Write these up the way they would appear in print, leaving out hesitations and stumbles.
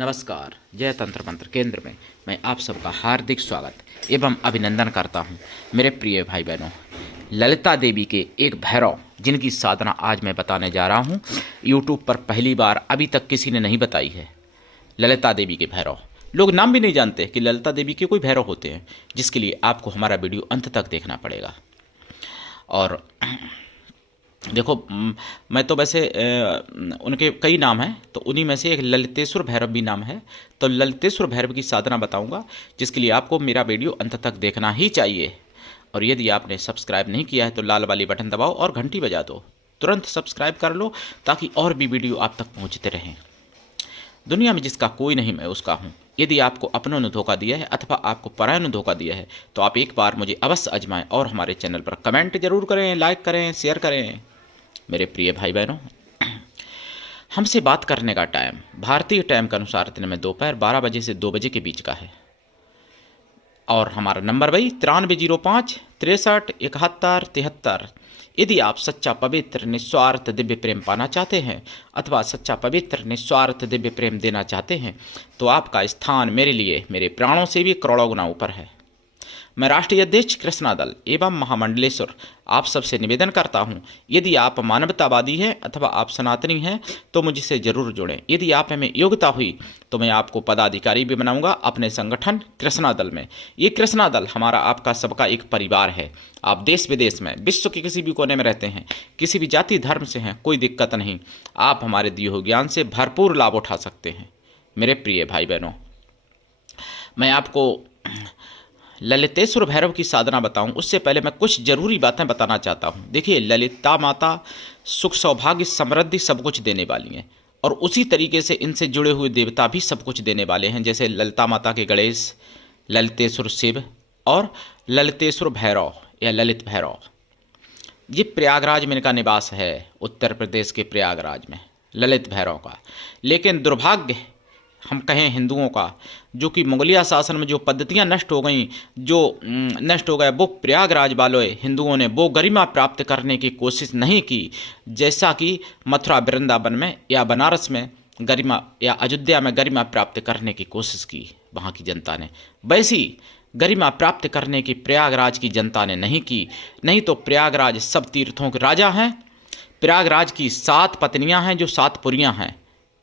नमस्कार। जय तंत्र मंत्र केंद्र में मैं आप सबका हार्दिक स्वागत एवं अभिनंदन करता हूं। मेरे प्रिय भाई बहनों, ललिता देवी के एक भैरव जिनकी साधना आज मैं बताने जा रहा हूं, यूट्यूब पर पहली बार अभी तक किसी ने नहीं बताई है। ललिता देवी के भैरव, लोग नाम भी नहीं जानते कि ललिता देवी के कोई भैरव होते हैं, जिसके लिए आपको हमारा वीडियो अंत तक देखना पड़ेगा। और देखो, मैं तो वैसे उनके कई नाम हैं, तो उन्हीं में से एक ललितेश्वर भैरव भी नाम है। तो ललितेश्वर भैरव की साधना बताऊंगा, जिसके लिए आपको मेरा वीडियो अंत तक देखना ही चाहिए। और यदि आपने सब्सक्राइब नहीं किया है तो लाल वाली बटन दबाओ और घंटी बजा दो। तुरंत सब्सक्राइब कर लो ताकि और भी वीडियो आप तक पहुँचते रहें। दुनिया में जिसका कोई नहीं मैं उसका हूँ। यदि आपको अपनों ने धोखा दिया है अथवा आपको परायों ने धोखा दिया है तो आप एक बार मुझे अवश्य आजमाएं और हमारे चैनल पर कमेंट जरूर करें, लाइक करें, शेयर करें। मेरे प्रिय भाई बहनों, हमसे बात करने का टाइम भारतीय टाइम के अनुसार दिन में दोपहर 12 बजे से 2 बजे के बीच का है। और हमारा नंबर भाई 9305 63 71 73। यदि आप सच्चा पवित्र निस्वार्थ दिव्य प्रेम पाना चाहते हैं अथवा सच्चा पवित्र निस्वार्थ दिव्य प्रेम देना चाहते हैं तो आपका स्थान मेरे लिए मेरे प्राणों से भी करोड़ों गुना ऊपर है। मैं राष्ट्रीय अध्यक्ष कृष्णा दल एवं महामंडलेश्वर आप सबसे निवेदन करता हूं, यदि आप मानवतावादी हैं अथवा आप सनातनी हैं तो मुझसे जरूर जुड़ें। यदि आप में योग्यता हुई तो मैं आपको पदाधिकारी भी बनाऊंगा अपने संगठन कृष्णा दल में। ये कृष्णा दल हमारा आपका सबका एक परिवार है। आप देश विदेश में विश्व के किसी भी कोने में रहते हैं, किसी भी जाति धर्म से हैं, कोई दिक्कत नहीं। आप हमारे दिए हुए ज्ञान से भरपूर लाभ उठा सकते हैं। मेरे प्रिय भाई बहनों, मैं आपको ललितेश्वर भैरव की साधना बताऊं उससे पहले मैं कुछ जरूरी बातें बताना चाहता हूं। देखिए, ललिता माता सुख सौभाग्य समृद्धि सब कुछ देने वाली हैं और उसी तरीके से इनसे जुड़े हुए देवता भी सब कुछ देने वाले हैं। जैसे ललिता माता के गणेश, ललितेश्वर शिव और ललितेश्वर भैरव या ललित भैरव। ये प्रयागराज में इनका निवास है, उत्तर प्रदेश के प्रयागराज में ललित भैरव का। लेकिन दुर्भाग्य हम कहें हिंदुओं का, जो कि मुगलिया शासन में जो पद्धतियां नष्ट हो गई, जो नष्ट हो गया, वो प्रयागराज वालों हिंदुओं ने वो गरिमा प्राप्त करने की कोशिश नहीं की जैसा कि मथुरा वृंदावन में या बनारस में गरिमा या अयोध्या में गरिमा प्राप्त करने की कोशिश की वहाँ की जनता ने। वैसी गरिमा प्राप्त करने की प्रयागराज की जनता ने नहीं की। नहीं तो प्रयागराज सब तीर्थों के राजा हैं। प्रयागराज की 7 पत्नियाँ हैं जो 7 पुरियाँ हैं।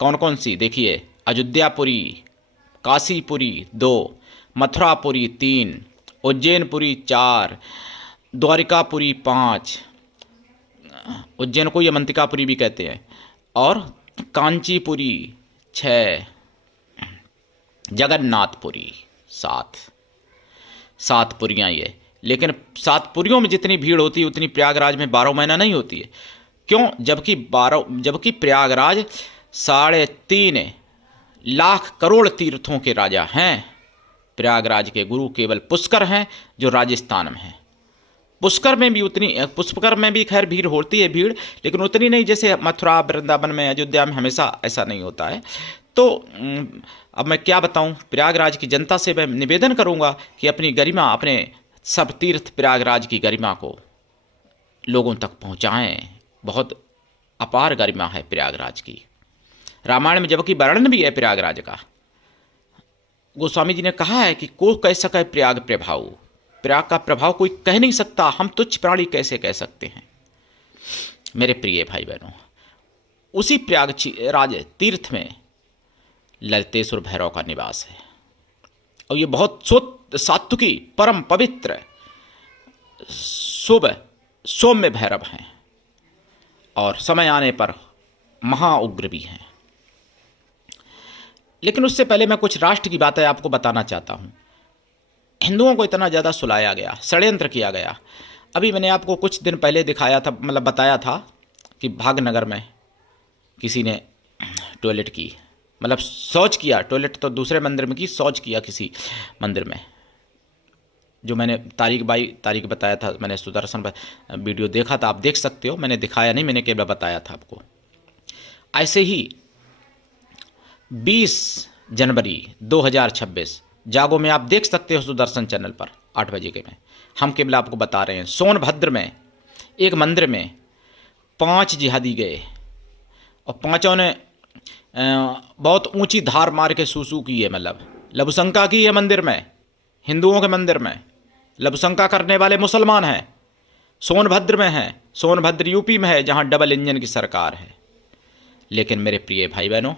कौन कौन सी? देखिए, अयोध्यापुरी, काशीपुरी 2, मथुरापुरी 3, उज्जैनपुरी 4, द्वारिकापुरी 5, उज्जैन को यमंतिकापुरी भी कहते हैं, और कांचीपुरी 6, जगन्नाथपुरी 7 पुरियाँ ये। लेकिन 7 पुरियों में जितनी भीड़ होती है उतनी प्रयागराज में 12 महीना नहीं होती है। क्यों? जबकि प्रयागराज 3.5 लाख करोड़ तीर्थों के राजा हैं। प्रयागराज के गुरु केवल पुष्कर हैं जो राजस्थान में हैं। पुष्कर में भी खैर भीड़ होती है, लेकिन उतनी नहीं जैसे मथुरा वृंदावन में, अयोध्या में हमेशा ऐसा नहीं होता है। तो अब मैं क्या बताऊं, प्रयागराज की जनता से मैं निवेदन करूंगा कि अपनी गरिमा, अपने सब तीर्थ प्रयागराज की गरिमा को लोगों तक पहुंचाएं। बहुत अपार गरिमा है प्रयागराज की। रामायण में जबकि वर्णन भी है प्रयागराज का। गोस्वामी जी ने कहा है कि को कह सके प्रयाग प्रभाव, प्रयाग का प्रभाव कोई कह नहीं सकता, हम तुच्छ प्राणी कैसे कह सकते हैं। मेरे प्रिय भाई बहनों, उसी प्रयागराज तीर्थ में ललितेश्वर भैरव का निवास है और ये बहुत सात्विकी, परम पवित्र, शुभ सौम्य भैरव हैं और समय आने पर महाउग्र भी हैं। लेकिन उससे पहले मैं कुछ राष्ट्र की बातें आपको बताना चाहता हूँ। हिंदुओं को इतना ज़्यादा सुलाया गया, षड्यंत्र किया गया। अभी मैंने आपको कुछ दिन पहले दिखाया था, मतलब बताया था कि भागनगर में किसी ने टॉयलेट की, मतलब शौच किया। टॉयलेट तो दूसरे मंदिर में की, शौच किया किसी मंदिर में। जो मैंने तारीख बताया था, मैंने सुदर्शन पर वीडियो देखा था, आप देख सकते हो। मैंने दिखाया नहीं, मैंने केवल बताया था आपको। ऐसे ही 20 जनवरी 2026 जागो में आप देख सकते हो सुदर्शन चैनल पर 8 बजे के में। हम केवल आपको बता रहे हैं, सोनभद्र में एक मंदिर में 5 जिहादी गए और 5 ने बहुत ऊंची धार मार के सूसू की है, मतलब लघुशंका की है मंदिर में, हिंदुओं के मंदिर में लघुशंका करने वाले मुसलमान हैं। सोनभद्र में है, सोनभद्र यूपी में है, जहां डबल इंजन की सरकार है। लेकिन मेरे प्रिय भाई बहनों,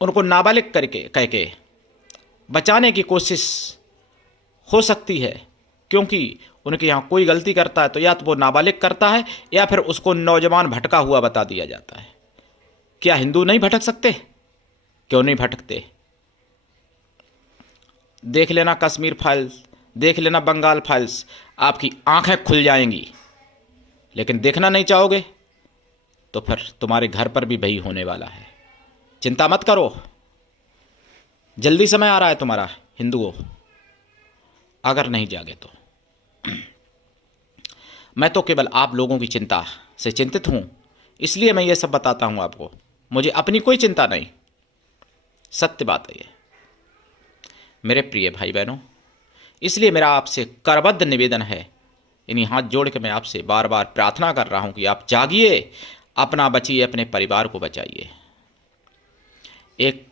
उनको नाबालिग करके कह के बचाने की कोशिश हो सकती है, क्योंकि उनके यहाँ कोई गलती करता है तो या तो वो नाबालिग करता है या फिर उसको नौजवान भटका हुआ बता दिया जाता है। क्या हिंदू नहीं भटक सकते? क्यों नहीं भटकते? देख लेना कश्मीर फाइल्स, देख लेना बंगाल फाइल्स, आपकी आंखें खुल जाएंगी। लेकिन देखना नहीं चाहोगे तो फिर तुम्हारे घर पर भी वही होने वाला है। चिंता मत करो, जल्दी समय आ रहा है तुम्हारा हिंदुओं, अगर नहीं जागे तो। मैं तो केवल आप लोगों की चिंता से चिंतित हूं, इसलिए मैं ये सब बताता हूं आपको। मुझे अपनी कोई चिंता नहीं, सत्य बात है ये मेरे प्रिय भाई बहनों। इसलिए मेरा आपसे करबद्ध निवेदन है, इन्हीं हाथ जोड़ के मैं आपसे बार बार प्रार्थना कर रहा हूं कि आप जागिए, अपना बचिए, अपने परिवार को बचाइए। एक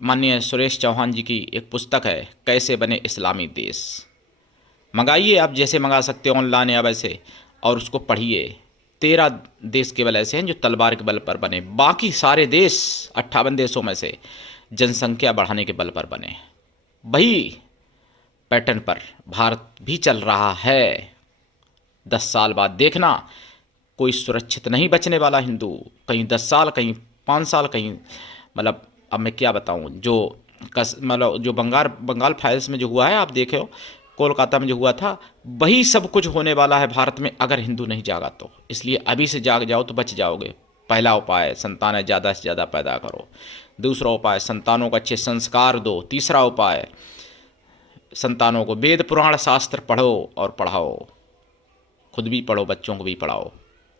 माननीय सुरेश चौहान जी की एक पुस्तक है, कैसे बने इस्लामी देश। मंगाइए आप, जैसे मंगा सकते हो ऑनलाइन या वैसे, और उसको पढ़िए। 13 देश केवल ऐसे हैं जो तलवार के बल पर बने, बाकी सारे देश 58 देशों में से जनसंख्या बढ़ाने के बल पर बने। वही पैटर्न पर भारत भी चल रहा है। 10 साल बाद देखना, कोई सुरक्षित नहीं बचने वाला हिंदू। कहीं 10 साल, कहीं 5 साल, कहीं मतलब अब मैं क्या बताऊं, जो मतलब जो बंगाल फाइल्स में जो हुआ है, आप देखे हो, कोलकाता में जो हुआ था, वही सब कुछ होने वाला है भारत में अगर हिंदू नहीं जागा तो। इसलिए अभी से जाग जाओ तो बच जाओगे। पहला उपाय, संतानें ज़्यादा से ज़्यादा पैदा करो। दूसरा उपाय, संतानों को अच्छे संस्कार दो। तीसरा उपाय, संतानों को वेद पुराण शास्त्र पढ़ो और पढ़ाओ, खुद भी पढ़ो, बच्चों को भी पढ़ाओ।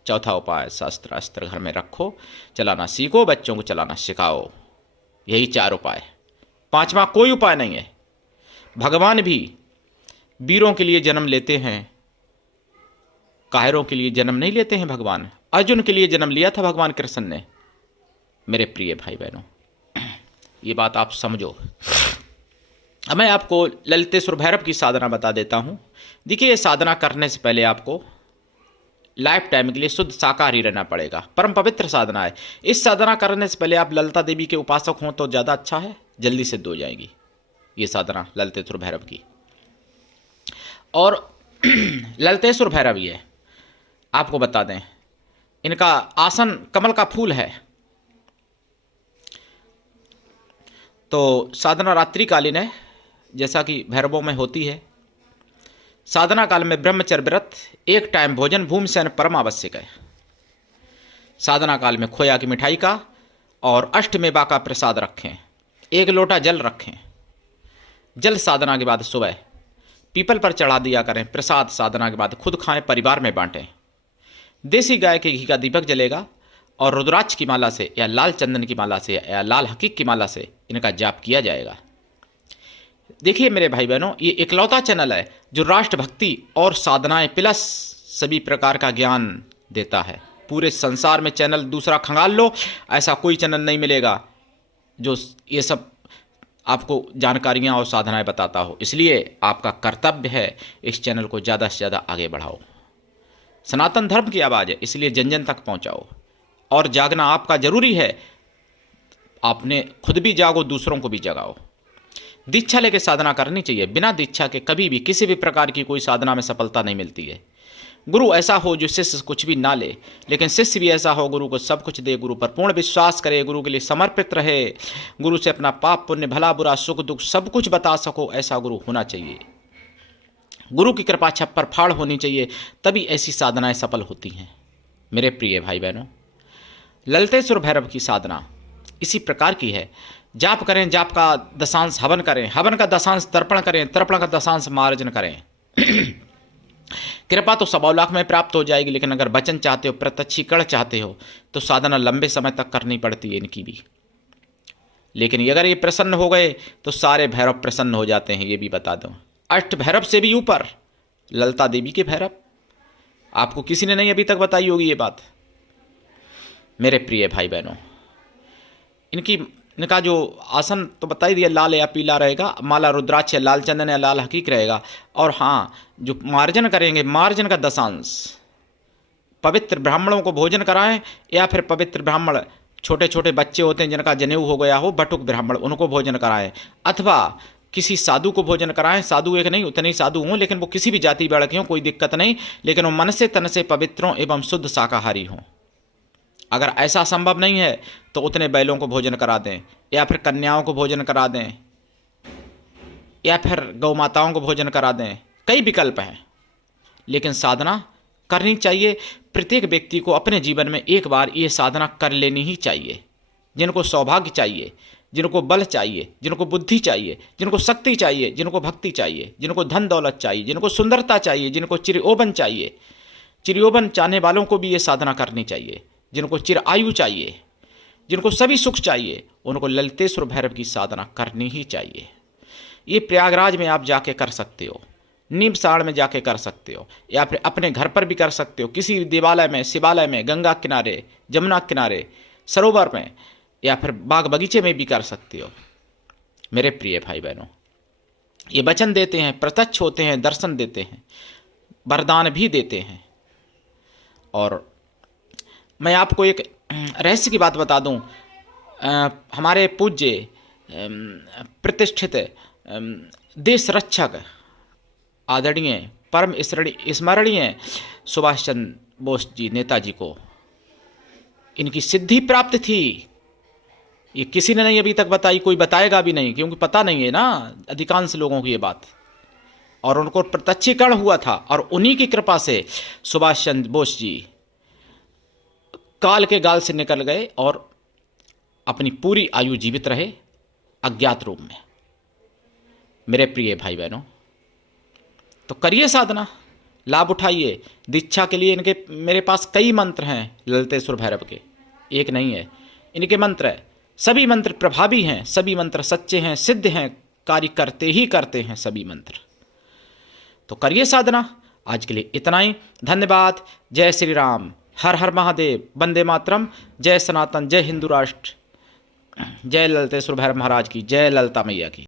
चौथा उपाय, शास्त्र अस्त्र घर में रखो, चलाना सीखो, बच्चों को चलाना सिखाओ। यही 4 उपाय, 5वां कोई उपाय नहीं है। भगवान भी वीरों के लिए जन्म लेते हैं, कायरों के लिए जन्म नहीं लेते हैं। भगवान अर्जुन के लिए जन्म लिया था भगवान कृष्ण ने। मेरे प्रिय भाई बहनों, ये बात आप समझो। अब मैं आपको ललितेश्वर भैरव की साधना बता देता हूँ। देखिए, ये साधना करने से पहले आपको लाइफ टाइम के लिए शुद्ध शाकाहारी रहना पड़ेगा। परम पवित्र साधना है। इस साधना करने से पहले आप ललिता देवी के उपासक हों तो ज़्यादा अच्छा है, जल्दी सिद्ध हो जाएगी ये साधना ललितेश्वर भैरव की। और ललितेश्वर भैरव ये आपको बता दें, इनका आसन कमल का फूल है। तो साधना रात्रिकालीन है, जैसा कि भैरवों में होती है। साधना काल में ब्रह्मचर्य व्रत, 1 टाइम भोजन, भूमि शयन परम आवश्यक है। साधना काल में खोया की मिठाई का और अष्टमेवा का प्रसाद रखें। 1 लोटा जल रखें। जल साधना के बाद सुबह पीपल पर चढ़ा दिया करें। प्रसाद साधना के बाद खुद खाएं, परिवार में बांटें। देसी गाय के घी का दीपक जलेगा और रुद्राक्ष की माला से या लाल चंदन की माला से या लाल हकीक की माला से इनका जाप किया जाएगा। देखिए मेरे भाई बहनों, ये इकलौता चैनल है जो राष्ट्रभक्ति और साधनाएं प्लस सभी प्रकार का ज्ञान देता है। पूरे संसार में चैनल दूसरा खंगाल लो, ऐसा कोई चैनल नहीं मिलेगा जो ये सब आपको जानकारियां और साधनाएं बताता हो। इसलिए आपका कर्तव्य है इस चैनल को ज़्यादा से ज़्यादा आगे बढ़ाओ। सनातन धर्म की आवाज़ है, इसलिए जन जन तक पहुंचाओ। और जागना आपका जरूरी है। आपने खुद भी जागो, दूसरों को भी जगाओ। दीक्षा लेके साधना करनी चाहिए। बिना दीक्षा के कभी भी किसी भी प्रकार की कोई साधना में सफलता नहीं मिलती है। गुरु ऐसा हो जो शिष्य कुछ भी ना ले, लेकिन शिष्य भी ऐसा हो गुरु को सब कुछ दे, गुरु पर पूर्ण विश्वास करे, गुरु के लिए समर्पित रहे, गुरु से अपना पाप पुण्य भला बुरा सुख दुख सब कुछ बता सको, ऐसा गुरु होना चाहिए। गुरु की कृपा छप्पर फाड़ होनी चाहिए, तभी ऐसी साधनाएं सफल होती हैं। मेरे प्रिय भाई बहनों, ललितेश्वर भैरव की साधना इसी प्रकार की है। जाप करें, जाप का दशांश हवन करें, हवन का दशांश तर्पण करें, तर्पण का दशांश मार्जन करें। कृपा तो 100 लाख में प्राप्त हो जाएगी, लेकिन अगर वचन चाहते हो, प्रत्यक्षीकरण चाहते हो, तो साधना लंबे समय तक करनी पड़ती है इनकी भी। लेकिन अगर ये प्रसन्न हो गए तो सारे भैरव प्रसन्न हो जाते हैं, ये भी बता दूं। 8 भैरव से भी ऊपर ललिता देवी के भैरव, आपको किसी ने नहीं अभी तक बताई होगी ये बात। मेरे प्रिय भाई बहनों, इनका जो आसन तो बता ही दिया, लाल या पीला रहेगा, माला रुद्राक्ष या लाल चंदन या लाल हकीक रहेगा। और हाँ, जो मार्जन करेंगे, मार्जन का 10 पवित्र ब्राह्मणों को भोजन कराएं, या फिर पवित्र ब्राह्मण, छोटे छोटे बच्चे होते हैं जिनका जनेऊ हो गया हो, बटुक ब्राह्मण, उनको भोजन कराएं, अथवा किसी साधु को भोजन कराएं। साधु एक नहीं, उतने ही साधु हों, लेकिन वो किसी भी जाति वर्ग के हों, कोई दिक्कत नहीं, लेकिन वो मन से तन से पवित्रों एवं शुद्ध शाकाहारी हों। अगर ऐसा संभव नहीं है तो उतने बैलों को भोजन करा दें, या फिर कन्याओं को भोजन करा दें, या फिर गौ माताओं को भोजन करा दें। कई विकल्प हैं, लेकिन साधना करनी चाहिए। प्रत्येक व्यक्ति को अपने जीवन में एक बार ये साधना कर लेनी ही चाहिए। जिनको सौभाग्य चाहिए, जिनको बल चाहिए, जिनको बुद्धि चाहिए, जिनको शक्ति चाहिए, जिनको भक्ति चाहिए, जिनको धन दौलत चाहिए, जिनको सुंदरता चाहिए, जिनको चिरयौवन चाहिए, चिरयौवन चाहने वालों को भी ये साधना करनी चाहिए। जिनको चिर आयु चाहिए, जिनको सभी सुख चाहिए, उनको ललितेश्वर भैरव की साधना करनी ही चाहिए। ये प्रयागराज में आप जाके कर सकते हो, नीमसाड़ में जाके कर सकते हो, या फिर अपने घर पर भी कर सकते हो, किसी देवालय में, शिवालय में, गंगा किनारे, जमुना किनारे, सरोवर में, या फिर बाग बगीचे में भी कर सकते हो। मेरे प्रिय भाई बहनों, ये वचन देते हैं, प्रत्यक्ष होते हैं, दर्शन देते हैं, वरदान भी देते हैं। और मैं आपको एक रहस्य की बात बता दूं। हमारे पूज्य प्रतिष्ठित देश रक्षक आदरणीय परम स्मरणीय सुभाष चंद्र बोस जी, नेताजी को इनकी सिद्धि प्राप्त थी। ये किसी ने नहीं अभी तक बताई, कोई बताएगा भी नहीं, क्योंकि पता नहीं है ना अधिकांश लोगों को ये बात। और उनको प्रत्यक्षीकरण हुआ था, और उन्हीं की कृपा से सुभाष चंद्र बोस जी काल के गाल से निकल गए और अपनी पूरी आयु जीवित रहे अज्ञात रूप में। मेरे प्रिय भाई बहनों, तो करिए साधना, लाभ उठाइए। दीक्षा के लिए इनके मेरे पास कई मंत्र हैं ललितेश्वर भैरव के, एक नहीं है। इनके मंत्र है, सभी मंत्र प्रभावी हैं, सभी मंत्र सच्चे हैं, सिद्ध हैं, कार्य करते ही करते हैं सभी मंत्र। तो करिए साधना। आज के लिए इतना ही, धन्यवाद। जय श्री राम, हर हर महादेव, वंदे मातरम, जय सनातन, जय हिंदू राष्ट्र, जय ललितेश्वर भैरव महाराज की, जय ललिता मैया की।